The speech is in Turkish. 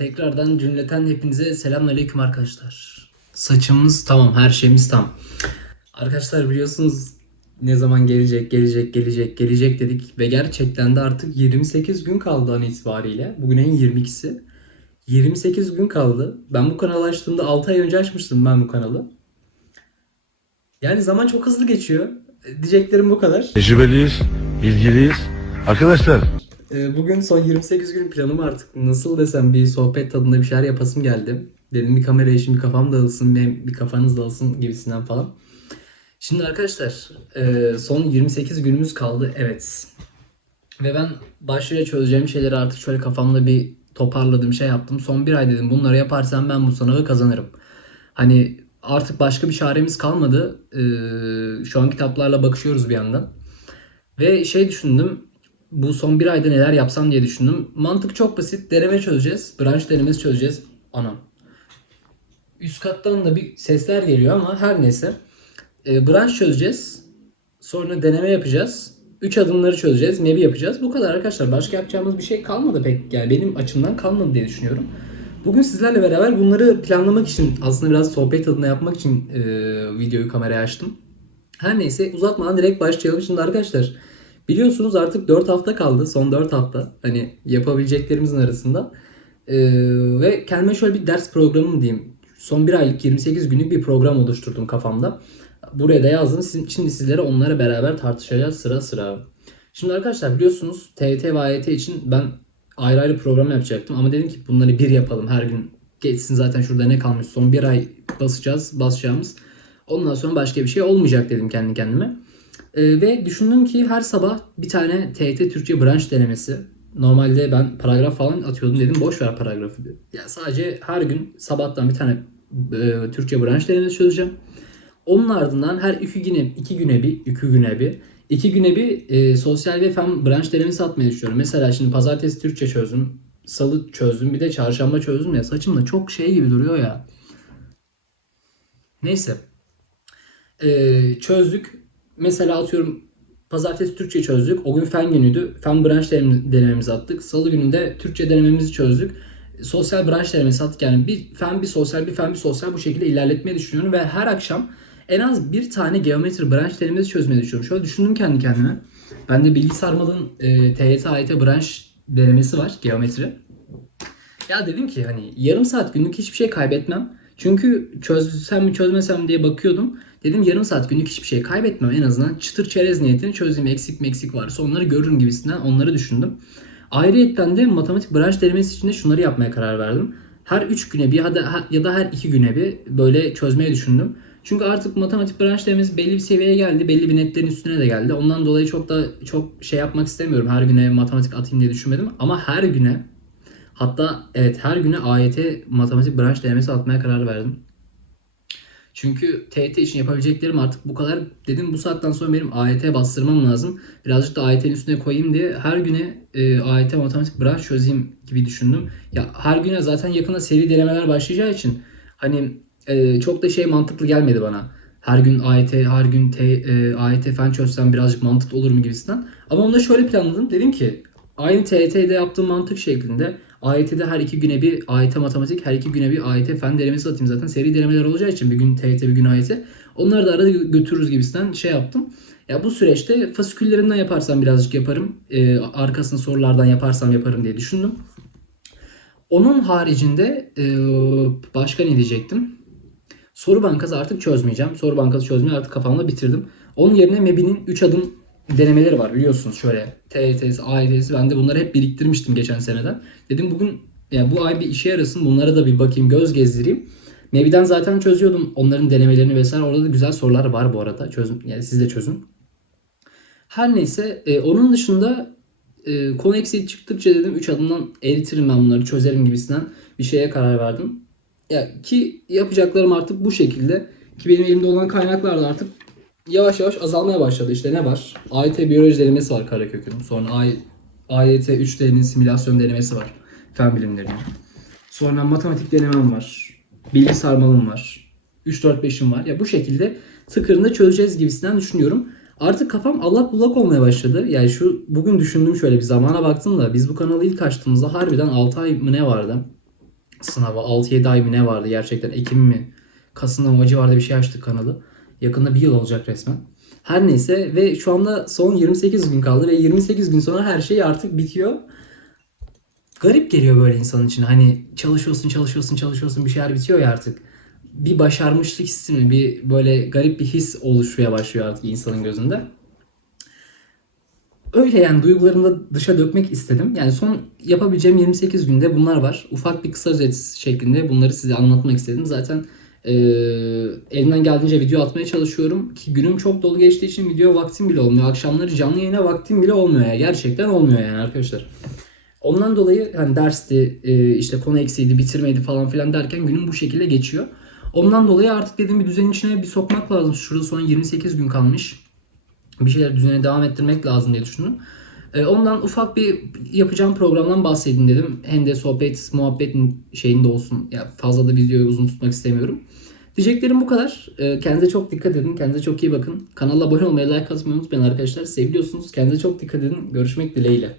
Tekrardan cümleten hepinize selamünaleyküm arkadaşlar. Saçımız tamam, her şeyimiz tam. Arkadaşlar biliyorsunuz ne zaman gelecek, gelecek, gelecek, gelecek dedik ve gerçekten de artık 28 gün kaldı an itibariyle. Bugün en 22'si. 28 gün kaldı. Ben bu kanalı açtığımda 6 ay önce açmıştım ben bu kanalı. Yani zaman çok hızlı geçiyor. Diyeceklerim bu kadar. Tecrübeliyiz, bilgiliyiz. Arkadaşlar Bugün son 28 gün planım artık nasıl desem bir sohbet tadında bir şeyler yapasım geldi. Dedim bir kameraya şimdi kafam dağılsın, benim bir kafanız dağılsın gibisinden falan. Şimdi arkadaşlar e, son 28 günümüz kaldı evet. Ve ben başlıca çözeceğim şeyleri artık şöyle kafamda bir toparladım şey yaptım. Son bir ay dedim bunları yaparsam ben bu sınavı kazanırım. Hani artık başka bir çaremiz kalmadı. Ee, şu an kitaplarla bakışıyoruz bir yandan. Ve şey düşündüm bu son bir ayda neler yapsam diye düşündüm. Mantık çok basit. Deneme çözeceğiz. Branş denemesi çözeceğiz. Anam. Üst kattan da bir sesler geliyor ama her neyse. E, branş çözeceğiz. Sonra deneme yapacağız. 3 adımları çözeceğiz. Nebi yapacağız. Bu kadar arkadaşlar. Başka yapacağımız bir şey kalmadı pek. Yani benim açımdan kalmadı diye düşünüyorum. Bugün sizlerle beraber bunları planlamak için aslında biraz sohbet adına yapmak için e, videoyu kameraya açtım. Her neyse uzatmadan direkt başlayalım. Şimdi arkadaşlar Biliyorsunuz artık 4 hafta kaldı. Son 4 hafta. Hani yapabileceklerimizin arasında. Ee, ve kendime şöyle bir ders programı mı diyeyim. Son bir aylık 28 günlük bir program oluşturdum kafamda. Buraya da yazdım. Şimdi sizlere onları beraber tartışacağız sıra sıra. Şimdi arkadaşlar biliyorsunuz TYT ve AYT için ben ayrı ayrı program yapacaktım. Ama dedim ki bunları bir yapalım her gün. Geçsin zaten şurada ne kalmış. Son bir ay basacağız, basacağımız. Ondan sonra başka bir şey olmayacak dedim kendi kendime. Ee, ve düşündüm ki her sabah bir tane TYT Türkçe branş denemesi. Normalde ben paragraf falan atıyordum dedim boş ver paragrafı. Ya sadece her gün sabahtan bir tane e, Türkçe branş denemesi çözeceğim. Onun ardından her iki güne iki güne bir, iki güne bir, iki güne bir e, sosyal ve fen branş denemesi atmayı düşünüyorum. Mesela şimdi pazartesi Türkçe çözdüm, salı çözdüm, bir de çarşamba çözdüm ya saçım da çok şey gibi duruyor ya. Neyse. E, çözdük mesela atıyorum pazartesi Türkçe çözdük. O gün fen günüydü. Fen branş denem- denememizi attık. Salı günü de Türkçe denememizi çözdük. Sosyal branş denemesi attık. Yani bir fen bir sosyal bir fen bir sosyal bu şekilde ilerletmeyi düşünüyorum. Ve her akşam en az bir tane geometri branş denemesi çözmeyi düşünüyorum. Şöyle düşündüm kendi kendime. Bende Bilgi Sarmal'ın e, TYT AYT branş denemesi var geometri. Ya dedim ki hani yarım saat günlük hiçbir şey kaybetmem. Çünkü çözsem mi çözmesem diye bakıyordum. Dedim yarım saat günlük hiçbir şey kaybetmem. En azından çıtır çerez niyetini çözeyim. Eksik mi eksik varsa onları görürüm gibisinden onları düşündüm. Ayrıyetten de matematik branş denemesi için de şunları yapmaya karar verdim. Her 3 güne bir ya da, her 2 güne bir böyle çözmeyi düşündüm. Çünkü artık matematik branş denemesi belli bir seviyeye geldi. Belli bir netlerin üstüne de geldi. Ondan dolayı çok da çok şey yapmak istemiyorum. Her güne matematik atayım diye düşünmedim. Ama her güne hatta evet her güne AYT matematik branş denemesi atmaya karar verdim. Çünkü TYT için yapabileceklerim artık bu kadar. Dedim bu saatten sonra benim AYT bastırmam lazım. Birazcık da AYT'nin üstüne koyayım diye her güne e, AYT matematik branş çözeyim gibi düşündüm. Ya her güne zaten yakında seri denemeler başlayacağı için hani e, çok da şey mantıklı gelmedi bana. Her gün AYT, her gün T, e, AYT fen çözsem birazcık mantıklı olur mu gibisinden. Ama onu da şöyle planladım. Dedim ki aynı TYT'de yaptığım mantık şeklinde AYT'de her iki güne bir AYT matematik, her iki güne bir AYT fen denemesi atayım zaten. Seri denemeler olacağı için bir gün TYT bir gün AYT. Onları da arada götürürüz gibisinden şey yaptım. Ya bu süreçte fasiküllerinden yaparsam birazcık yaparım. Ee, arkasını sorulardan yaparsam yaparım diye düşündüm. Onun haricinde e, başka ne diyecektim? Soru bankası artık çözmeyeceğim. Soru bankası çözmeyi artık kafamda bitirdim. Onun yerine MEB'nin 3 adım denemeleri var biliyorsunuz şöyle. TYT'si, AYT'si ben de bunları hep biriktirmiştim geçen seneden. Dedim bugün yani bu ay bir işe yarasın bunlara da bir bakayım göz gezdireyim. MEB'den zaten çözüyordum onların denemelerini vesaire. Orada da güzel sorular var bu arada. Çözün, yani siz de çözün. Her neyse e, onun dışında e, konu eksiği çıktıkça dedim 3 adımdan eritirim ben bunları çözerim gibisinden bir şeye karar verdim. Ya ki yapacaklarım artık bu şekilde. Ki benim elimde olan kaynaklar da artık yavaş yavaş azalmaya başladı. İşte ne var? AYT biyoloji denemesi var Karakök'ün. Sonra AY, AYT 3D'nin simülasyon denemesi var. Fen bilimlerinin. Sonra matematik denemem var. Bilgi sarmalım var. 3-4-5'im var. Ya bu şekilde tıkırında çözeceğiz gibisinden düşünüyorum. Artık kafam allak bullak olmaya başladı. Yani şu bugün düşündüm şöyle bir zamana baktım da biz bu kanalı ilk açtığımızda harbiden 6 ay mı ne vardı? sınava. 6-7 ay mı ne vardı gerçekten. Ekim mi? Kasım'da mı o civarda bir şey açtık kanalı. Yakında bir yıl olacak resmen. Her neyse ve şu anda son 28 gün kaldı ve 28 gün sonra her şey artık bitiyor. Garip geliyor böyle insanın için. Hani çalışıyorsun, çalışıyorsun, çalışıyorsun bir şeyler bitiyor ya artık. Bir başarmışlık hissi mi, bir böyle garip bir his oluşmaya başlıyor artık insanın gözünde. Öyle yani duygularımı da dışa dökmek istedim. Yani son yapabileceğim 28 günde bunlar var. Ufak bir kısa özet şeklinde bunları size anlatmak istedim. Zaten e, elimden geldiğince video atmaya çalışıyorum. Ki günüm çok dolu geçtiği için video vaktim bile olmuyor. Akşamları canlı yayına vaktim bile olmuyor ya. Gerçekten olmuyor yani arkadaşlar. Ondan dolayı hani dersti, e, işte konu eksiydi, bitirmeydi falan filan derken günüm bu şekilde geçiyor. Ondan dolayı artık dedim bir düzenin içine bir sokmak lazım. Şurada son 28 gün kalmış bir şeyler düzene devam ettirmek lazım diye düşündüm. Ee, ondan ufak bir yapacağım programdan bahsedeyim dedim. Hem de sohbet, muhabbet şeyinde olsun. Ya fazla da videoyu uzun tutmak istemiyorum. Diyeceklerim bu kadar. Ee, kendinize çok dikkat edin. Kendinize çok iyi bakın. Kanala abone olmayı, like atmayı unutmayın arkadaşlar. Seviyorsunuz. Kendinize çok dikkat edin. Görüşmek dileğiyle.